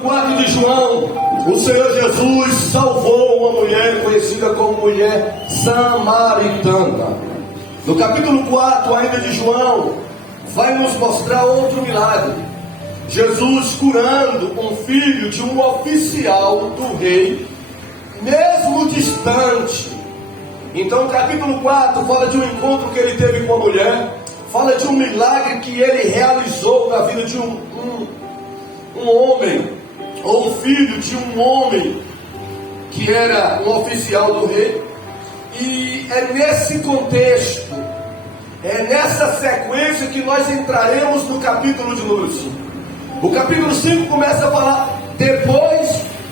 4 de João, o Senhor Jesus salvou uma mulher conhecida como mulher samaritana. No capítulo 4 ainda de João, vai nos mostrar outro milagre. Jesus curando um filho de um oficial do rei, mesmo distante. Então o capítulo 4 fala de um encontro que ele teve com a mulher, fala de um milagre que ele realizou na vida de um homem, ou filho de um homem que era um oficial do rei. E é nesse contexto, é nessa sequência que nós entraremos no capítulo de número 5. O capítulo 5 começa a falar depois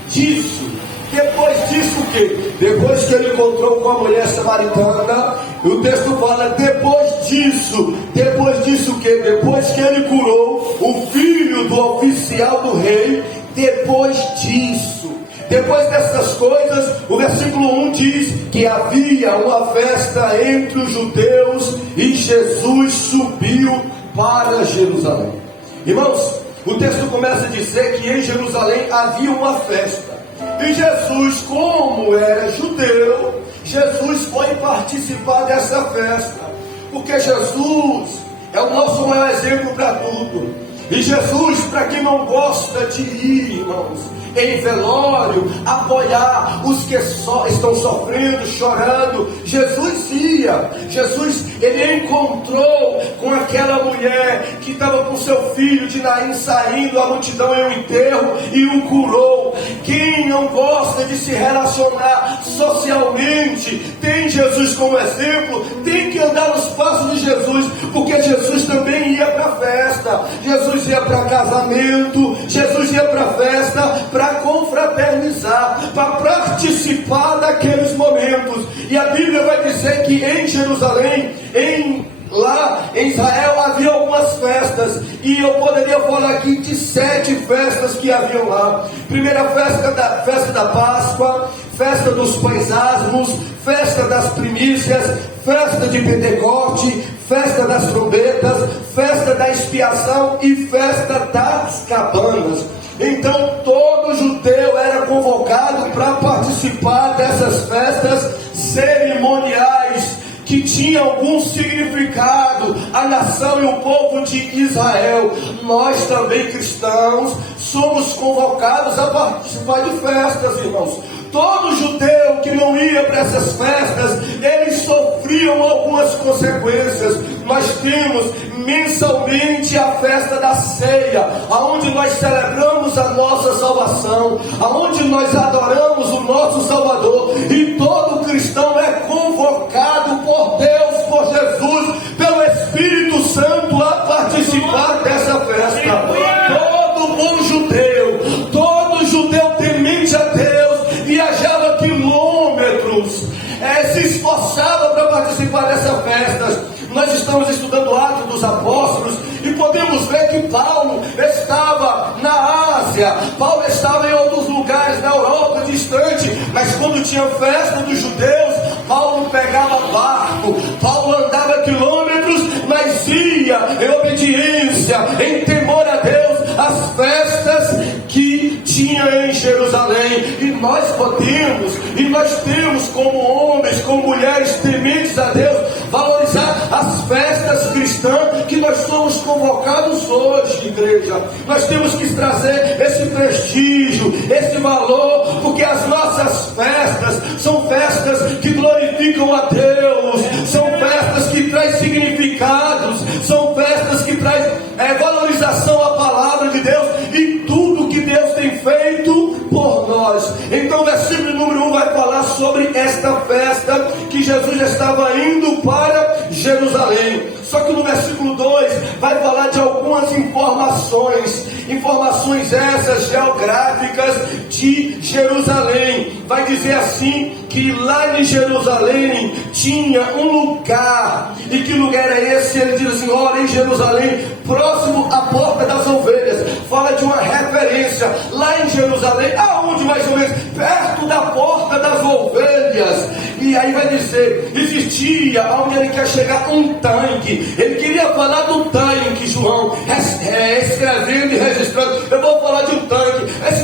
disso. Depois disso o quê? Depois que ele encontrou com a mulher samaritana, o texto fala depois disso o quê? Depois que ele curou o filho do oficial do rei, depois disso, depois dessas coisas, o versículo 1 diz que havia uma festa entre os judeus e Jesus subiu para Jerusalém. Irmãos, o texto começa a dizer que em Jerusalém havia uma festa. E Jesus, como era judeu, Jesus foi participar dessa festa. Porque Jesus é o nosso maior exemplo para tudo. E Jesus, para quem não gosta de ir, irmãos, em velório, apoiar os que estão sofrendo, chorando, Jesus ia. Jesus, ele encontrou com aquela mulher que estava com seu filho de Naim saindo, a multidão em um enterro, e o curou. Quem não gosta de se relacionar socialmente, tem Jesus como exemplo, tem que andar nos passos de Jesus, porque Jesus também ia para a festa, Jesus ia para casamento, Jesus ia para a festa, para confraternizar, para participar daqueles momentos. E a Bíblia vai dizer que em Jerusalém, lá em Israel, havia algumas festas, e eu poderia falar aqui de 7 festas que haviam lá. Primeira festa da Páscoa, festa dos pães asmos, festa das primícias, festa de Pentecoste, festa das trombetas, festa da expiação e festa das cabanas. Então todo judeu era convocado para participar dessas festas cerimoniais que tinham algum significado, a nação e o povo de Israel. Nós também, cristãos, somos convocados a participar de festas, irmãos. Todo judeu que não ia para essas festas, eles sofriam algumas consequências. Nós temos mensalmente a festa da ceia, aonde nós celebramos a nossa salvação, aonde nós adoramos o nosso Salvador, e todo cristão é convocado por Deus, por Jesus, pelo Espírito Santo a participar dessa festa. Todo bom judeu, todo judeu temente a Deus, viajava quilômetros, se esforçava para participar dessa festa. Nós estamos estudando Atos dos Apóstolos e podemos ver que Paulo estava na Ásia, Paulo estava em outros lugares na Europa distante, mas quando tinha festa dos judeus, Paulo pegava barco, Paulo andava quilômetros, mas ia em obediência, em temor a Deus, às festas que tinha em Jerusalém. E nós podemos, e nós temos como homens, como mulheres tementes a Deus, valorizar as festas cristãs que nós somos convocados hoje, igreja. Nós temos que trazer esse prestígio, esse valor, porque as nossas festas são festas que glorificam a Deus, são festas que trazem significados, são festas que trazem valorização à palavra de Deus e tudo que Deus tem feito por nós. Então o versículo número 1 vai falar sobre esta festa que Jesus estava indo para Jerusalém. Só que no versículo 2 vai falar de algumas informações essas geográficas de Jerusalém. Vai dizer assim que lá em Jerusalém tinha um lugar. E que lugar é esse? Ele diz assim: olha, em Jerusalém, próximo à porta das ovelhas. Fala de uma referência. Lá em Jerusalém, aonde mais ou menos? Perto da porta das ovelhas. E aí vai dizer, existia, onde ele quer chegar, um tanque. Ele queria falar do tanque, João, escrevendo e registrando. Eu vou falar de um tanque. Esse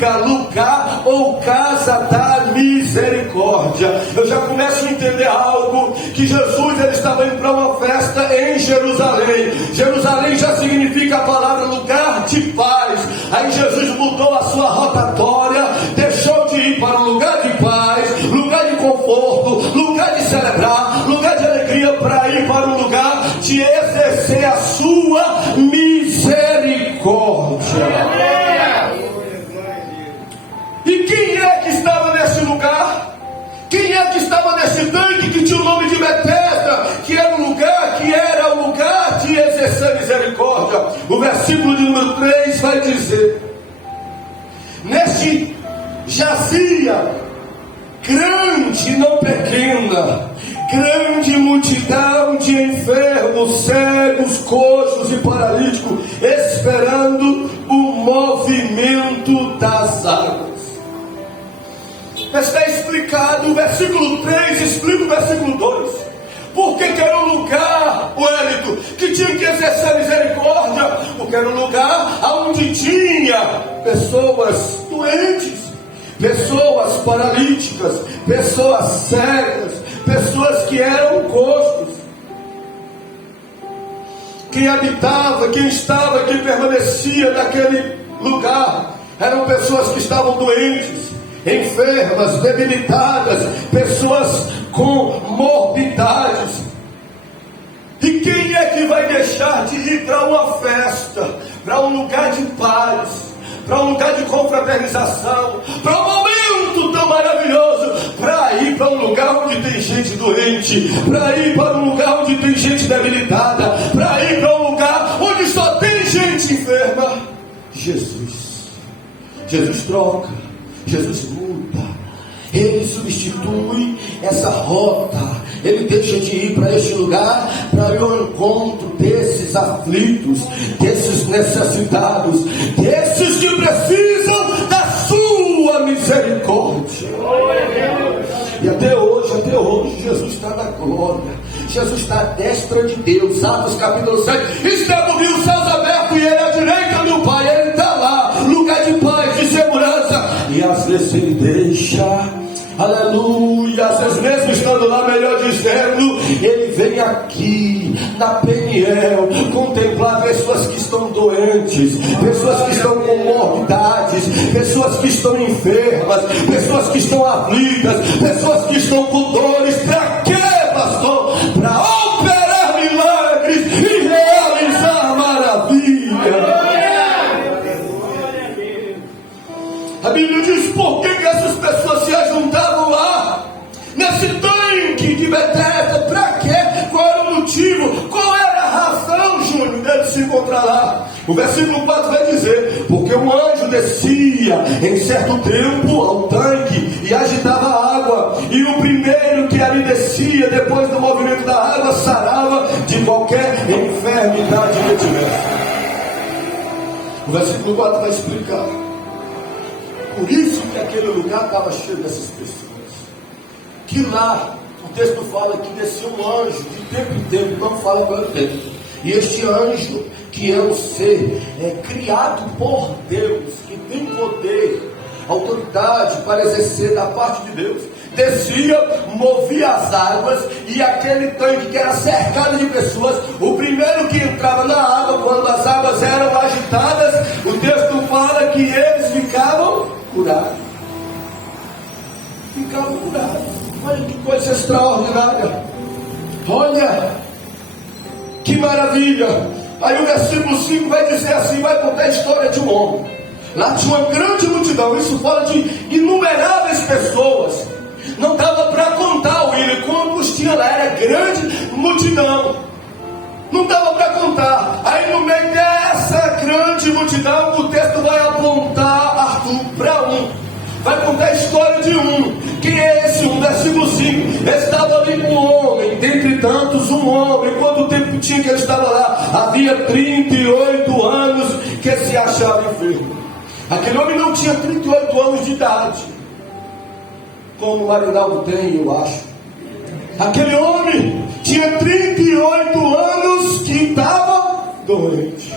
significa lugar ou casa da misericórdia. Eu já começo a entender algo, que Jesus ele estava indo para uma festa em Jerusalém. Jerusalém já significa a palavra lugar de paz. Aí Jesus mudou a sua rotatória, deixou de ir para um lugar de paz, lugar de conforto, lugar de celebrar, lugar de alegria, para ir para um lugar de exercer a sua misericórdia. E quem é que estava nesse lugar? Quem é que estava nesse tanque que tinha o nome de Betesda, que era o lugar de exercer misericórdia? O versículo de número 3 vai dizer: neste jazia grande, não pequena, grande multidão de enfermos, cegos, coxos e paralíticos, esperando o movimento das águas. Está explicado, o versículo 3 explica o versículo 2. Porque que era um lugar, Wellington, que tinha que exercer misericórdia? Porque era um lugar onde tinha pessoas doentes, pessoas paralíticas, pessoas cegas, pessoas que eram coxos. Quem habitava, quem estava, quem permanecia naquele lugar eram pessoas que estavam doentes, enfermas, debilitadas, pessoas com morbidades. E quem é que vai deixar de ir para uma festa, para um lugar de paz, para um lugar de confraternização, para um momento tão maravilhoso, para ir para um lugar onde tem gente doente, para ir para um lugar onde tem gente debilitada, para ir para um lugar onde só tem gente enferma? Jesus troca, Jesus muda, Ele substitui essa rota, Ele deixa de ir para este lugar para ir ao encontro desses aflitos, desses necessitados, desses que precisam da sua misericórdia. E até hoje, Jesus está na glória, Jesus está à destra de Deus. Atos capítulo 7, estamos os céus abertos e Ele à direita do Pai, Ele está lá, lugar de paz, de segurança. E às vezes Ele deixa, aleluia, às vezes mesmo estando lá, melhor dizendo, Ele vem aqui na Peniel contemplar pessoas que estão doentes, pessoas que estão com morbidades, pessoas que estão enfermas, pessoas que estão aflitas, pessoas que estão com dores. Para quê, pastor? Para operar milagres e realizar maravilhas. A Bíblia diz: por que essas pessoas se ajuntavam lá, nesse tanque de Betesda? Para quê? Qual era o motivo? Qual era a razão, Júnior, dele se encontrar lá? O versículo 4 vai dizer: porque um anjo descia em certo tempo ao tanque e agitava a água, e o primeiro que ali descia, depois do movimento da água, sarava de qualquer enfermidade que tivesse. O versículo 4 vai explicar. Por isso que aquele lugar estava cheio dessas pessoas. Que lá, o texto fala que descia um anjo, de tempo em tempo, não fala qual tempo. E este anjo, que é um ser criado por Deus, que tem poder, autoridade para exercer da parte de Deus, descia, movia as águas, e aquele tanque que era cercado de pessoas, o primeiro que entrava na água, quando as águas eram agitadas, o texto fala que eles ficavam curados. Ficavam curados. Olha que coisa extraordinária. Olha que maravilha. Aí o versículo 5 vai dizer assim, vai contar a história de um homem. Lá tinha uma grande multidão. Isso fala de inumeráveis pessoas. Não dava para contar, William, quantos tinha lá. Era grande multidão. Não dava para contar. Aí no meio dessa grande multidão, o texto vai apontar Arthur para um. Vai contar a história de um. Quem é esse um? Versículo 5. Estava ali um homem, dentre tantos um homem. Quanto tempo tinha que ele estava lá? Havia 38 anos que se achava enfermo. Aquele homem não tinha 38 anos de idade, como o Marinaldo tem, eu acho. Aquele homem tinha 38 anos que estava doente.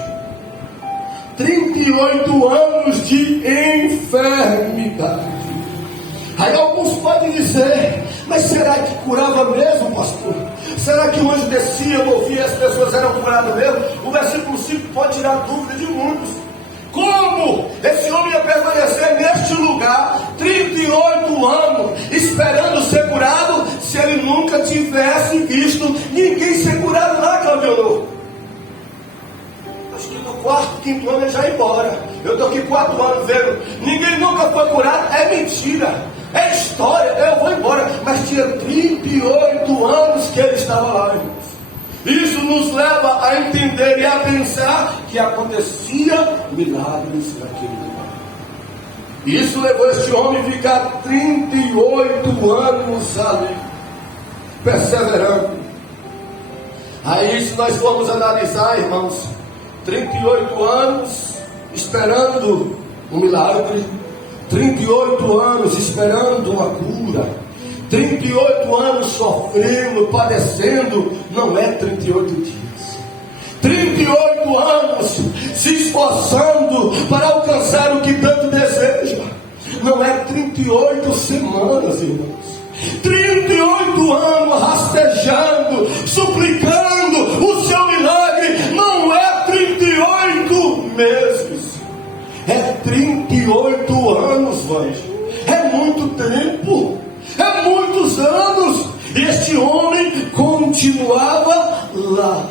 38 anos de enfermidade. enfermidade. Aí alguns podem dizer: mas será que curava mesmo, pastor? Será que o anjo descia, movia e as pessoas eram curadas mesmo? O versículo 5 pode tirar dúvida de muitos. Como esse homem ia permanecer neste lugar 38 anos esperando ser curado, se ele nunca tivesse visto ninguém ser curado lá, Claudio? Acho que no quarto, quinto ano ele já ia embora. Eu estou aqui 4 anos vendo, ninguém nunca foi curado. É mentira, é história, eu vou embora. Mas tinha 38 anos que ele estava lá, irmãos. Isso nos leva a entender e a pensar que acontecia milagres naquele lugar. Isso levou este homem a ficar 38 anos ali, perseverando. Aí, se nós formos analisar, irmãos, 38 anos esperando um milagre, 38 anos esperando uma cura, 38 anos sofrendo, padecendo, não é 38 dias. 38 anos se esforçando para alcançar o que tanto deseja, não é 38 semanas, irmãos. 38 anos rastejando, suplicando o seu milagre, não é 38 meses, é 38 anos, anjo. É muito tempo. É muitos anos. E este homem continuava lá,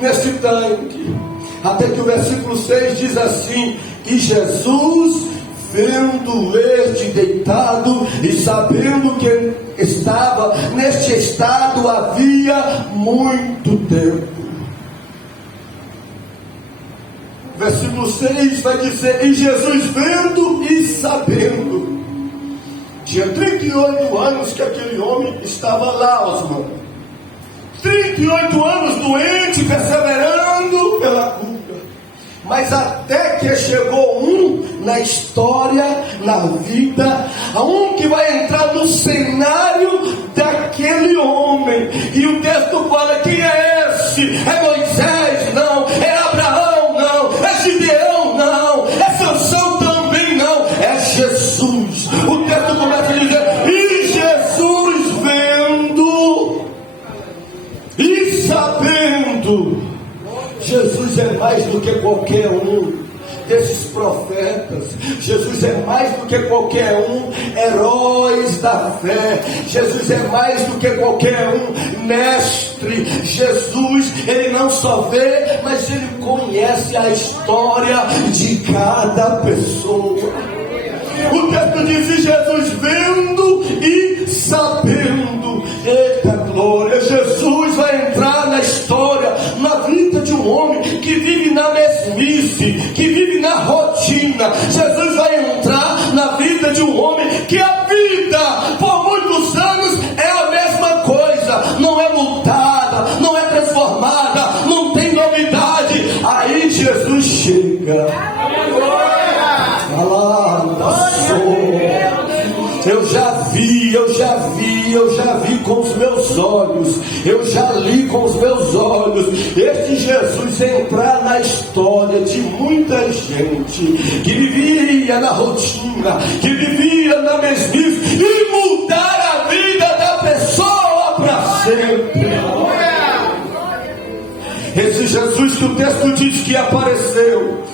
nesse tanque, até que o versículo 6 diz assim: e Jesus, vendo este deitado e sabendo que estava neste estado havia muito tempo. Versículo 6 vai dizer: e Jesus vendo e sabendo. Tinha 38 anos que aquele homem estava lá, Osmar. 38 anos doente, perseverando pela cura. Mas até que chegou um na história, na vida, um que vai entrar no cenário daquele homem. E o texto fala: quem é esse? É Moisés? Não. É Abraão? Não. É Gideão? Não. É Sansão? Também não. É Jesus. O texto começa a dizer: e Jesus vendo e sabendo. Jesus é mais do que qualquer um desses profetas. Jesus é mais do que qualquer um heróis da fé. Jesus é mais do que qualquer um mestre. Jesus, ele não só vê, mas ele conhece a história de cada pessoa. O texto diz: Jesus vendo e sabendo. Eita glória! Jesus vai entrar na história, na vida de um homem que vive na mesmice, que vive na rotina. Jesus vai entrar na vida de um homem que a vida por muitos anos é a mesma coisa, não é mudada, não é transformada, não tem novidade. Aí Jesus chega. Eu já vi com os meus olhos, eu já li com os meus olhos, este Jesus entrar na história de muita gente que vivia na rotina, que vivia na mesmice, e mudar a vida da pessoa para sempre. Esse Jesus que o texto diz que apareceu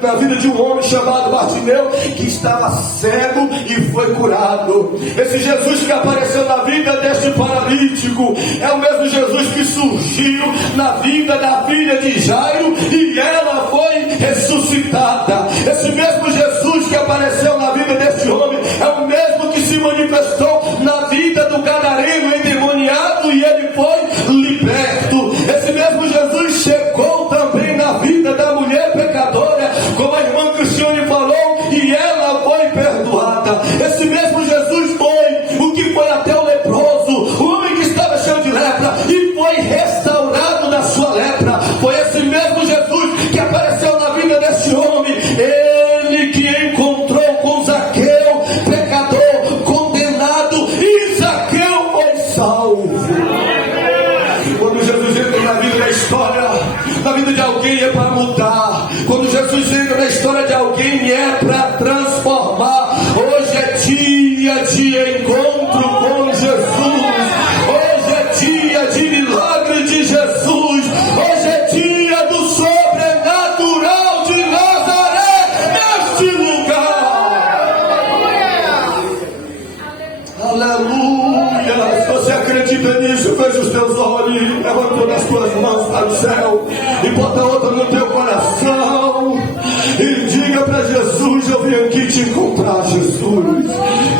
na vida de um homem chamado Bartimeu, que estava cego e foi curado. Esse Jesus que apareceu na vida deste paralítico é o mesmo Jesus que surgiu na vida da filha de Jairo e ela foi ressuscitada. Esse mesmo Jesus que apareceu na vida deste homem é o mesmo que se manifestou na vida do gadareno endemoniado e ele foi liberto. Esse mesmo Jesus chegou também na vida da mulher pecadora, como a irmã Cristiane falou, e ela foi perdoada. Esse mesmo Jesus foi o que foi até o leproso, o homem que estava cheio de lepra, e foi restaurado da sua lepra. Foi esse mesmo Jesus que apareceu na vida desse homem. bota outra no teu coração e diga para Jesus: eu vim aqui te encontrar, Jesus.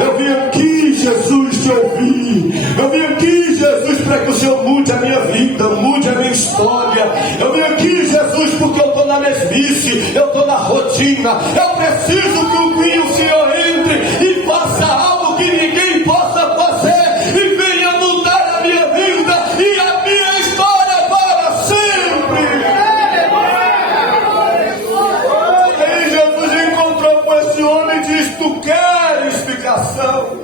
Eu vim aqui, Jesus, te ouvir. Eu vim aqui, Jesus, para que o Senhor mude a minha vida, mude a minha história. Eu vim aqui, Jesus, porque eu estou na mesmice, eu estou na rotina. Eu preciso que o Senhor entre e faça algo que ninguém possa fazer e venha mudar a minha vida e a minha história para sempre. Aí Jesus encontrou com esse homem e disse: tu queres explicação?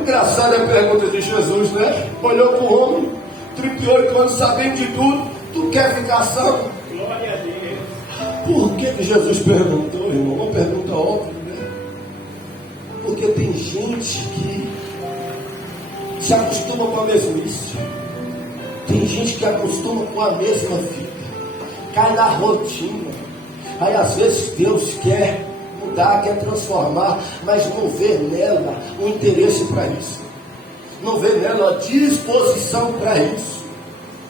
Engraçada a pergunta de Jesus, né? Olhou para o homem, 38 anos, sabendo de tudo. Tu quer ficação? Glória a Deus. Por que Jesus perguntou, irmão? Uma pergunta óbvia, né? Porque tem gente que se acostuma com a mesmice. Tem gente que acostuma com a mesma vida, cai na rotina. Aí às vezes Deus quer mudar, quer transformar, mas não vê nela o interesse para isso, não vê nela a disposição para isso.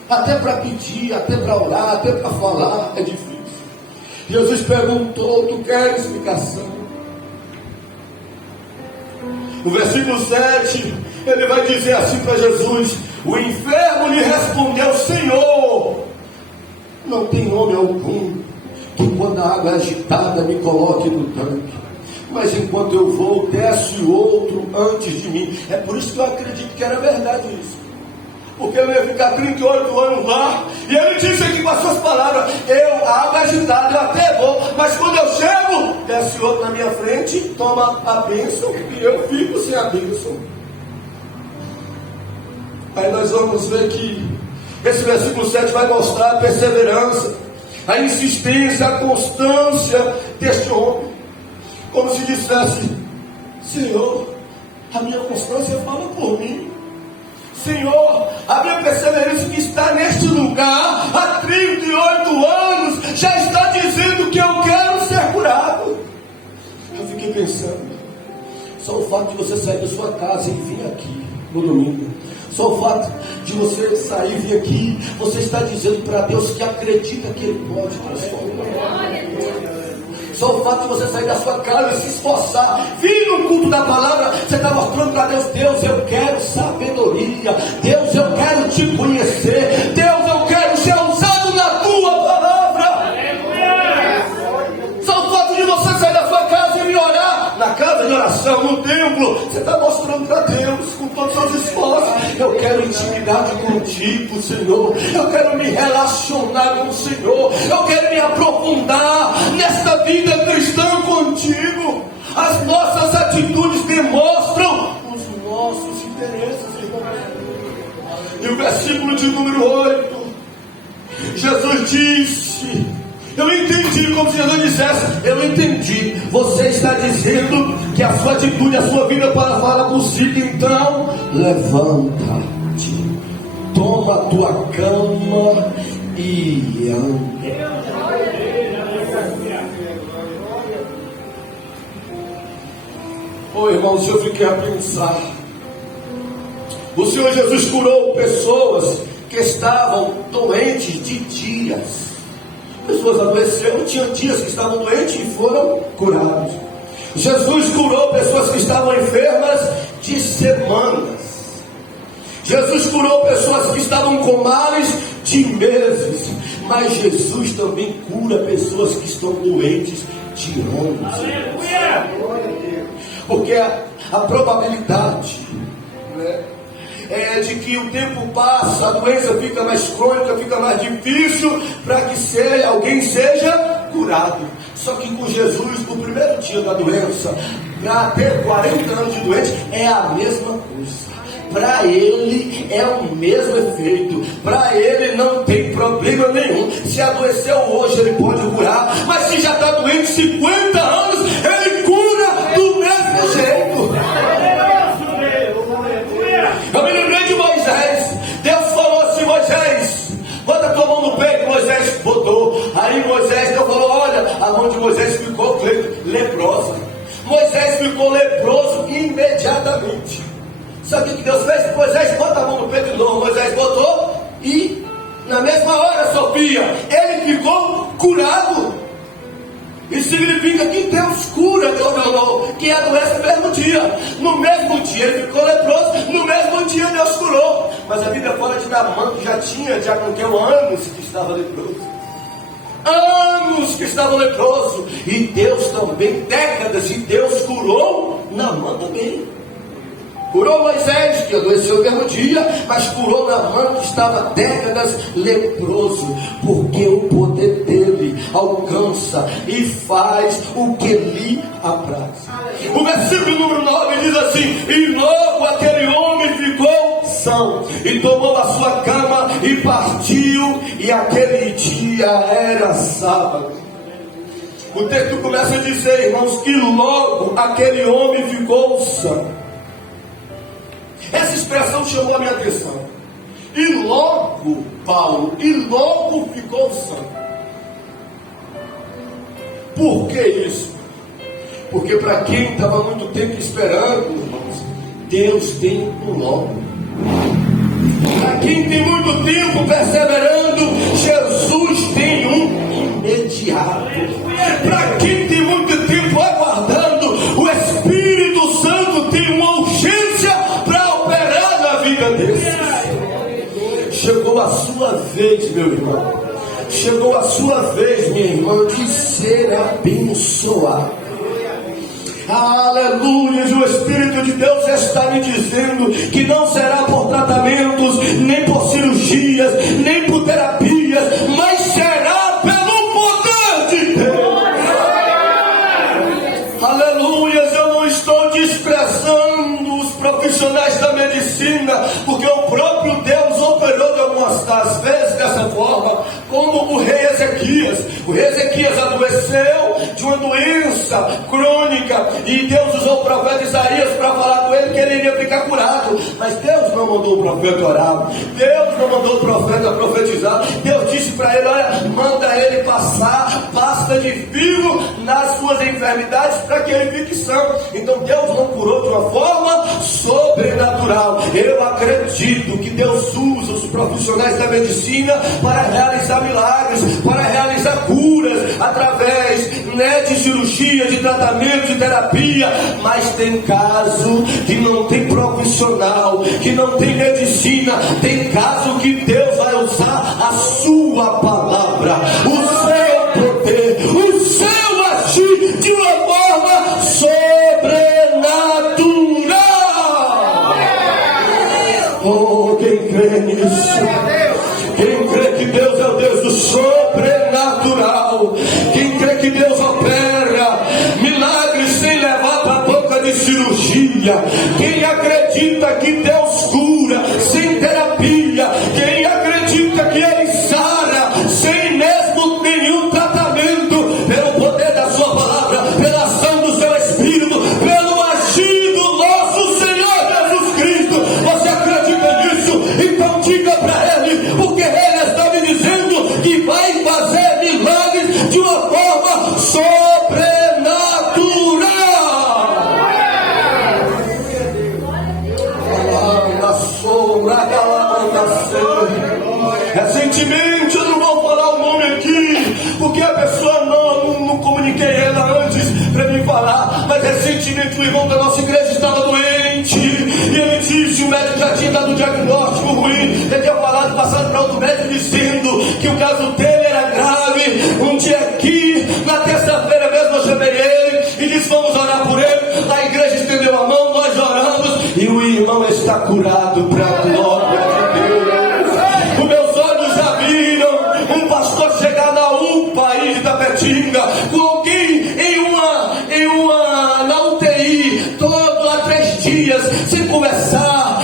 Até para pedir, até para orar, até para falar é difícil. Jesus perguntou: tu queres explicação? No versículo 7, ele vai dizer assim para Jesus: o enfermo lhe respondeu: Senhor, não tem homem algum que quando a água é agitada me coloque no tanque, mas enquanto eu vou, desce outro antes de mim. É por isso que eu acredito que era verdade isso, porque eu ia ficar 38 anos lá, e ele disse aqui com as suas palavras: a água é agitada, eu até vou, mas quando eu chego, desce outro na minha frente, toma a bênção, e eu fico sem a bênção. Aí nós vamos ver que esse versículo 7 vai mostrar a perseverança, a insistência, a constância deste homem. Como se dissesse: Senhor, a minha constância fala por mim. Senhor, a minha perseverança que está neste lugar há 38 anos já está dizendo que eu quero ser curado. Eu fiquei pensando, só o fato de você sair da sua casa e vir aqui no domingo, só o fato de você sair e vir aqui, você está dizendo para Deus que acredita que Ele pode transformar. Só o fato de você sair da sua casa e se esforçar, vir no culto da palavra, você está mostrando para Deus: Deus, eu quero sabedoria. Deus, eu quero te conhecer. Deus, eu quero ser usado na tua palavra. Só o fato de você sair da sua casa e vir orar, na casa de oração, no templo, você está mostrando para Deus, com todos os seus esforços: eu quero intimidade contigo, Senhor. Eu quero me relacionar com o Senhor. Eu quero me aprofundar nesta vida cristã contigo. As nossas atitudes demonstram os nossos interesses, irmão. E o versículo de número 8, Jesus disse: eu entendi, como se Jesus dissesse: eu entendi, você está dizendo que a sua atitude, a sua vida para falar consigo, então levanta-te, toma a tua cama e anda. Oh, irmãos, eu fiquei a pensar. O Senhor Jesus curou pessoas que estavam doentes de dias. Pessoas adoeceram, tinham dias que estavam doentes e foram curados. Jesus curou pessoas que estavam enfermas de semanas. Jesus curou pessoas que estavam com males de meses. Mas Jesus também cura pessoas que estão doentes de anos. Porque a probabilidade, né, é de que o tempo passa, a doença fica mais crônica, fica mais difícil para que alguém seja curado. Só que com Jesus, no primeiro dia da doença, para ter 40 anos de doente, é a mesma coisa. Para ele é o mesmo efeito. Para ele não tem problema nenhum. Se adoeceu hoje, ele pode curar. Mas se já está doente 50 anos, ele cura do mesmo jeito. Eu me lembrei de Moisés. Deus falou assim: Moisés, bota a tua mão no peito. Moisés botou. Aí Moisés, Deus falou: olha, a mão de Moisés ficou leprosa. Moisés ficou leproso imediatamente. Sabe o que Deus fez? Moisés, bota a mão no peito. significa que Deus cura, que adoece no mesmo dia. No mesmo dia ele ficou leproso, no mesmo dia Deus curou. Mas a Bíblia fala de Naamã, que já tinha de Ageu anos que estava leproso. Anos que estava leproso. E Deus também, décadas, e Deus curou Naamã também. Curou Moisés, que adoeceu no mesmo dia, mas curou Naamã, que estava décadas leproso, porque o poder dele alcança e faz o que lhe apraz. O versículo número 9 diz assim: e logo aquele homem ficou são, e tomou a sua cama e partiu, e aquele dia era sábado. O texto começa a dizer, irmãos, que logo aquele homem ficou são. Essa expressão chamou a minha atenção. E logo, Paulo, e logo ficou são. Por que isso? Porque para quem estava muito tempo esperando, irmãos, Deus tem um logo. Para quem tem muito tempo perseverando, Jesus tem um imediato. Para quem tem muito tempo aguardando, o Espírito Santo tem uma urgência para operar na vida desses. Chegou a sua vez, meu irmão. Chegou a sua vez, minha irmã, de ser abençoado. Aleluia, o Espírito de Deus está me dizendo que não será por tratamentos, nem por cirurgias, nem por terapias, mas será pelo poder de Deus. Aleluia, eu não estou desprezando os profissionais da medicina, porque o próprio Deus operou de algumas das vezes dessa forma, como o rei Ezequias. O rei Ezequias adoeceu de uma doença crônica e Deus usou o profeta Isaías para falar com ele que ele iria ficar curado. Mas Deus não mandou o profeta orar, Deus não mandou o profeta profetizar. Deus disse para ele: olha, manda ele passar pasta de fio nas suas enfermidades para que ele fique são. Então Deus não curou de uma forma sobrenatural. Eu acredito que Deus usa os profissionais da medicina para realizar milagres, para realizar curas, através de cirurgia, de tratamento, de terapia. Mas tem caso que não tem profissional, que não tem medicina. Tem caso que Deus vai usar a sua palavra, o seu poder, o seu agir de uma forma sobrenatural. Oh, quem crê nisso? Quem crê que Deus é o Deus do sobrenatural? Quem crê que Deus opera milagres sem levar para a boca de cirurgia? Quem acredita que Deus cura sem terapia? Quem acredita que Ele sara sem mesmo nenhum tratamento? Pelo poder da sua palavra, pela ação do seu Espírito, pelo agir do nosso Senhor Jesus Cristo. Você acredita nisso? Então diga para Ele, porque Ele está me dizendo que vai fazer milagres de uma forma sobrenatural. Recentemente, eu não vou falar o nome aqui, porque a pessoa não comuniquei ela antes para me falar, mas recentemente o irmão da nossa igreja estava doente, e ele disse, o médico já tinha dado um diagnóstico ruim, ele tinha falado, passado para outro médico dizendo que o caso dele era grave. Um dia aqui, na terça-feira mesmo, eu chamei ele e disse, vamos orar por ele. A igreja estendeu a mão, nós oramos, e o irmão está curado para a glória de Deus. Os meus olhos já viram um pastor chegar na UPA aí de Tapetinga, com alguém na UTI, todo há 3 dias, sem conversar,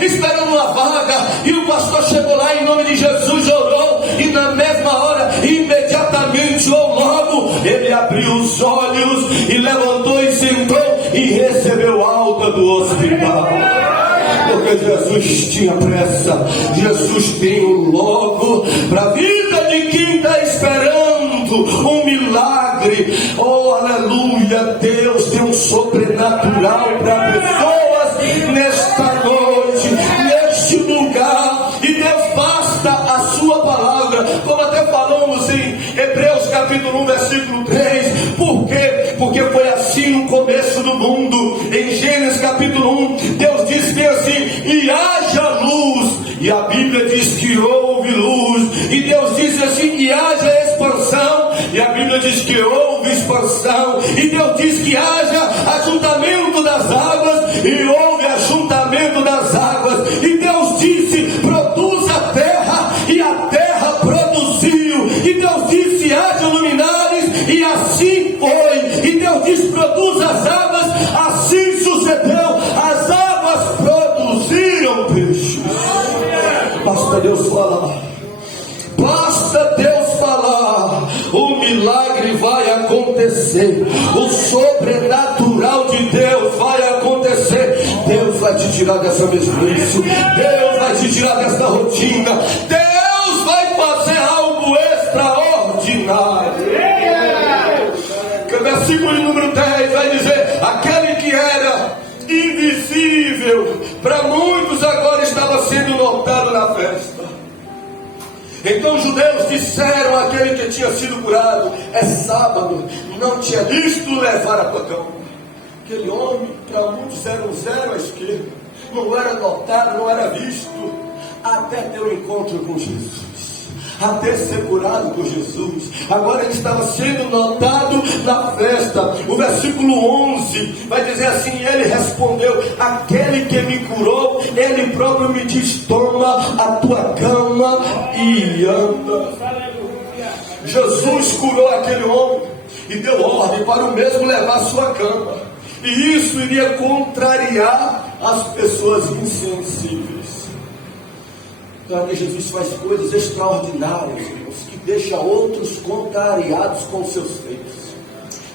esperando uma vaga, e o pastor chegou lá em nome de Jesus, orou, e na mesma hora, imediatamente ou logo, ele abriu os olhos e levantou e sentou e recebeu alta do hospital. Porque Jesus tinha pressa, Jesus tem um logo para a vida de quem está esperando um milagre. Oh, aleluia, Deus tem um sobrenatural para pessoas nesta noite, neste lugar, e Deus basta a sua palavra, como até falamos em Hebreus capítulo 1, versículo 3. Por quê? Porque foi assim no começo do mundo. Em Gênesis capítulo 1, Deus disse bem assim: e haja luz. E a Bíblia diz que houve luz. E Deus disse assim: e haja expansão. E a Bíblia diz que houve expansão. E Deus diz que haja ajuntamento das águas. E houve ajuntamento das águas. E Deus disse: produza a terra. E a terra produziu. E Deus disse: haja luminares. E assim foi. E Deus disse: produza as águas. Assim sucedeu. As águas produziram peixes. Basta Deus falar. Basta Deus falar. O milagre vai acontecer. O sobrenatural de Deus vai acontecer. Deus vai te tirar dessa mesmice. Deus vai te tirar dessa rotina. Deus vai fazer algo extraordinário. O versículo número 10 vai dizer: aquele que era invisível para muitos agora estava sendo notado na festa. Então os judeus disseram àquele que tinha sido curado: é sábado, não tinha visto levar a tua cama. Aquele homem, para muitos era um zero à esquerda, não era notado, não era visto, até ter um encontro com Jesus, até ser curado por Jesus. Agora ele estava sendo notado na festa. O versículo 11 vai dizer assim: ele respondeu: aquele que me curou, ele próprio me diz: toma a tua cama e anda. Jesus curou aquele homem e deu ordem para o mesmo levar a sua cama. E isso iria contrariar as pessoas insensíveis. Então Jesus faz coisas extraordinárias, irmãos, que deixa outros contrariados com seus feitos.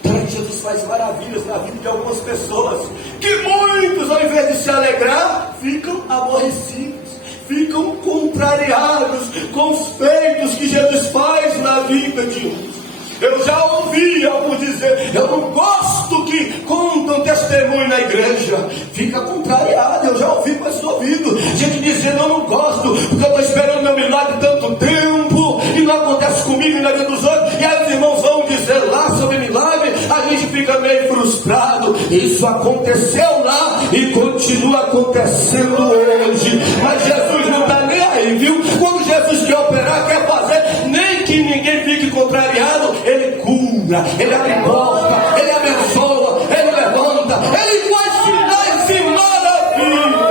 Então Jesus faz maravilhas na vida de algumas pessoas, que muitos, ao invés de se alegrar, ficam aborrecidos, ficam contrariados com os feitos que Jesus faz na vida de uns. Eu já ouvi alguns dizer: eu não gosto que contam testemunho na igreja. Fica contrariado. Eu já ouvi com esse ouvido gente dizendo: eu não gosto, porque eu estou esperando meu milagre tanto tempo e não acontece comigo e na vida dos outros. E aí os irmãos vão dizer lá sobre milagre, a gente fica meio frustrado. Isso aconteceu lá e continua acontecendo hoje. Mas Jesus não está nem aí, viu? Quando Jesus quer operar, quer fazer, nem que ninguém fique contrariado, ele cura, ele abre porta, ele abençoa, ele levanta, ele faz sinais e maravilhas.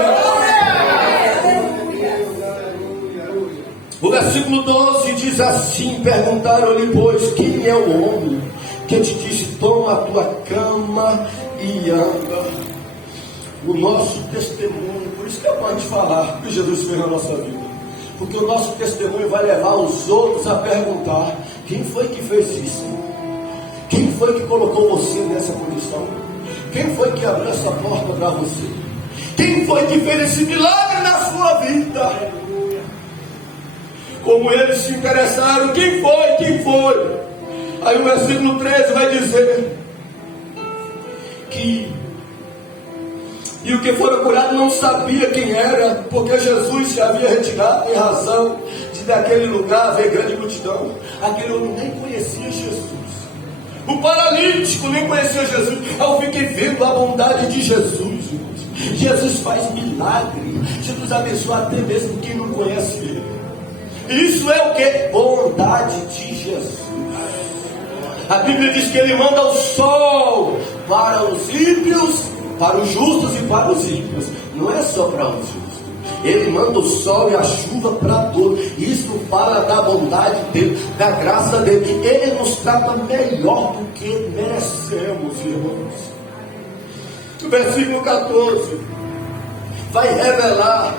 O versículo 12 diz assim: perguntaram-lhe, pois, quem é o homem que te disse: toma a tua cama e anda? O nosso testemunho, por isso que é bom a gente falar o que Jesus fez na nossa vida, porque o nosso testemunho vai levar os outros a perguntar: quem foi que fez isso? Quem foi que colocou você nessa condição? Quem foi que abriu essa porta para você? Quem foi que fez esse milagre na sua vida? Como eles se interessaram: quem foi? Quem foi? Aí o versículo 13 vai dizer que e o que fora curado não sabia quem era, porque Jesus se havia retirado em razão de daquele lugar haver grande multidão. Aquele homem nem conhecia Jesus. O paralítico nem conhecia Jesus. Eu fiquei vendo a bondade de Jesus, irmãos. Jesus faz milagre. Jesus abençoa até mesmo quem não conhece Ele. Isso é o que? Bondade de Jesus. A Bíblia diz que Ele manda o sol para os ímpios, para os justos e para os ímpios. Não é só para os justos. Ele manda o sol e a chuva para todos. Isso fala da bondade dele, da graça dele. Ele nos trata melhor do que merecemos, irmãos. O versículo 14 vai revelar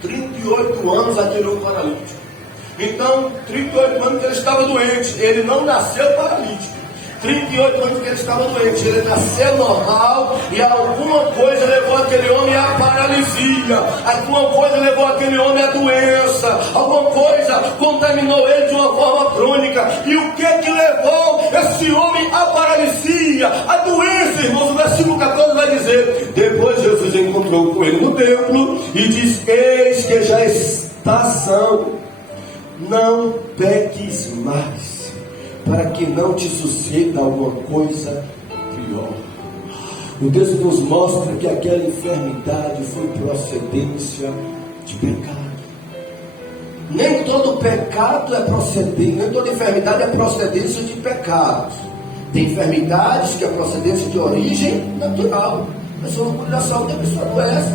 38 anos aquele homem paralítico. Então, 38 anos que ele estava doente. Ele não nasceu paralítico. 38 anos que ele estava doente. Ele nasceu normal e alguma coisa levou aquele homem à paralisia. Alguma coisa levou aquele homem à doença. Alguma coisa contaminou ele de uma forma crônica. E o que levou esse homem à paralisia? A doença, irmãos. O versículo 14 vai dizer: depois Jesus encontrou com ele no templo e diz: eis que já está são, não peques mais, para que não te suceda alguma coisa pior. O texto nos mostra que aquela enfermidade foi procedência de pecado. Nem todo pecado é procedência, nem toda enfermidade é procedência de pecados. Tem enfermidades que é procedência de origem natural. A pessoa não cuida da saúde, a pessoa adoece.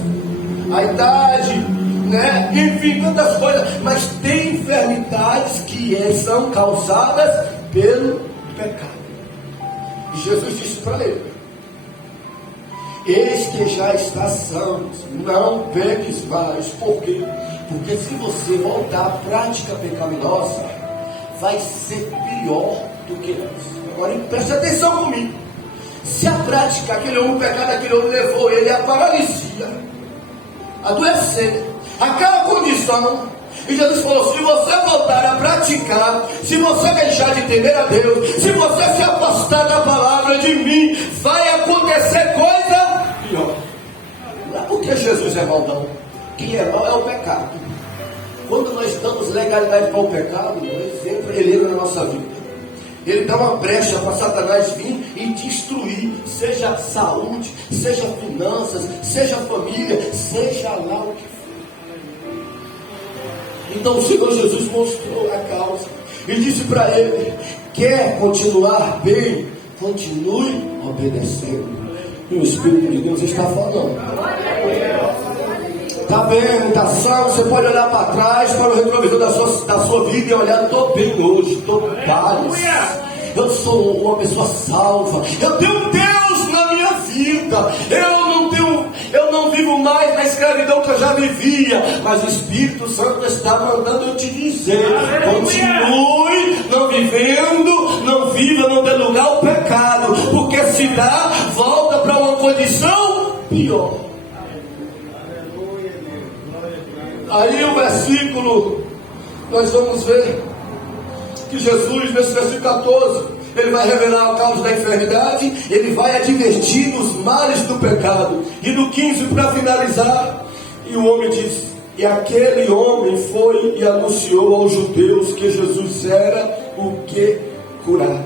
A idade, né? Enfim, tantas coisas. Mas tem enfermidades que são causadas pelo pecado. E Jesus disse para ele: eis que já está são, não peques mais. Por quê? Porque se você voltar à prática pecaminosa, vai ser pior do que antes. Agora preste atenção comigo. Se a prática, aquele homem, o pecado daquele homem levou ele à paralisia, adoecer, aquela condição, e Jesus falou: se você voltar a praticar, se você deixar de temer a Deus, se você se afastar da palavra de mim, vai acontecer coisa pior. Não é porque Jesus é maldão. Quem é mau é o pecado. Quando nós damos legalidade para o pecado, ele entra na nossa vida. Ele dá uma brecha para Satanás vir e destruir, seja saúde, seja finanças, seja família, seja lá o que for. Então o Senhor Jesus mostrou a causa e disse para ele: quer continuar bem? Continue obedecendo. E o Espírito de Deus está falando. Está bem, está só, você pode olhar para trás, para o retrovisor da sua vida e olhar: estou bem hoje, estou com paz, eu sou uma pessoa salva, eu tenho Deus na minha vida, eu não vivo mais na escravidão que eu já vivia, mas o Espírito Santo está mandando eu te dizer: continue não vivendo, não viva, não dê lugar ao pecado, porque se dá, volta para uma condição pior. Aí o versículo, nós vamos ver que Jesus, nesse versículo 14, ele vai revelar a causa da enfermidade, ele vai advertir dos males do pecado. E no 15, para finalizar, e o homem diz: e aquele homem foi e anunciou aos judeus que Jesus era o que curava.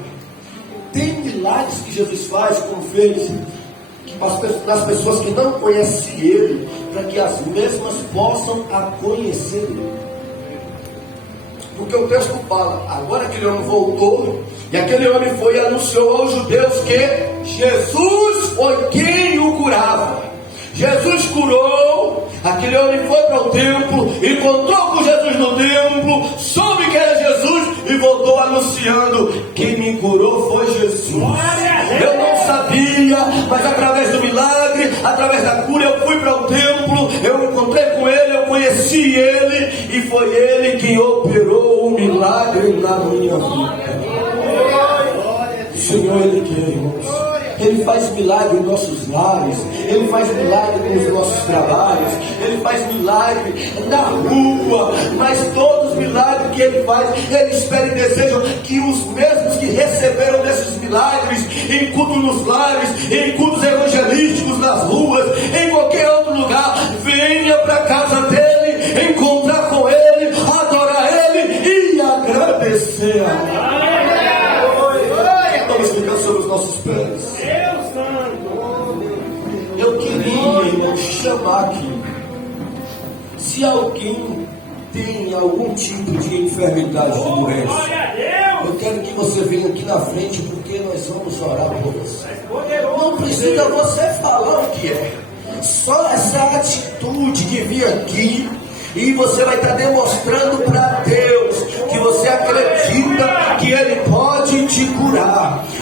Tem milagres que Jesus faz, como fez das pessoas que não conhecem ele, para que as mesmas possam a conhecer ele. Porque o texto fala: agora aquele homem voltou, e aquele homem foi e anunciou aos judeus que Jesus foi quem o curava. Jesus curou, aquele homem foi para o templo, encontrou com Jesus no templo, soube que era Jesus e voltou anunciando: quem me curou foi Jesus. Eu não sabia, mas através do milagre, através da cura, eu fui para o templo, eu encontrei com ele, eu conheci ele, e foi ele quem operou o milagre na minha vida. O Senhor, ele quer, irmãos. Ele faz milagre em nossos lares, ele faz milagre nos nossos trabalhos, ele faz milagre na rua, mas todos os milagres que ele faz, ele espera e deseja que os mesmos que receberam desses milagres, em cultos nos lares, em cultos evangelísticos nas ruas, em qualquer outro lugar, venha para a casa dele, encontrar com ele, adorar ele e agradecer a ele. Vamos ficar sobre os nossos pés. Eu queria, irmão, chamar aqui: se alguém tem algum tipo de enfermidade ou doença, eu quero que você venha aqui na frente, porque nós vamos orar por você. Não precisa você falar o que é, só essa atitude de vir aqui, e você vai estar demonstrando para Deus que você acredita que Ele pode te curar.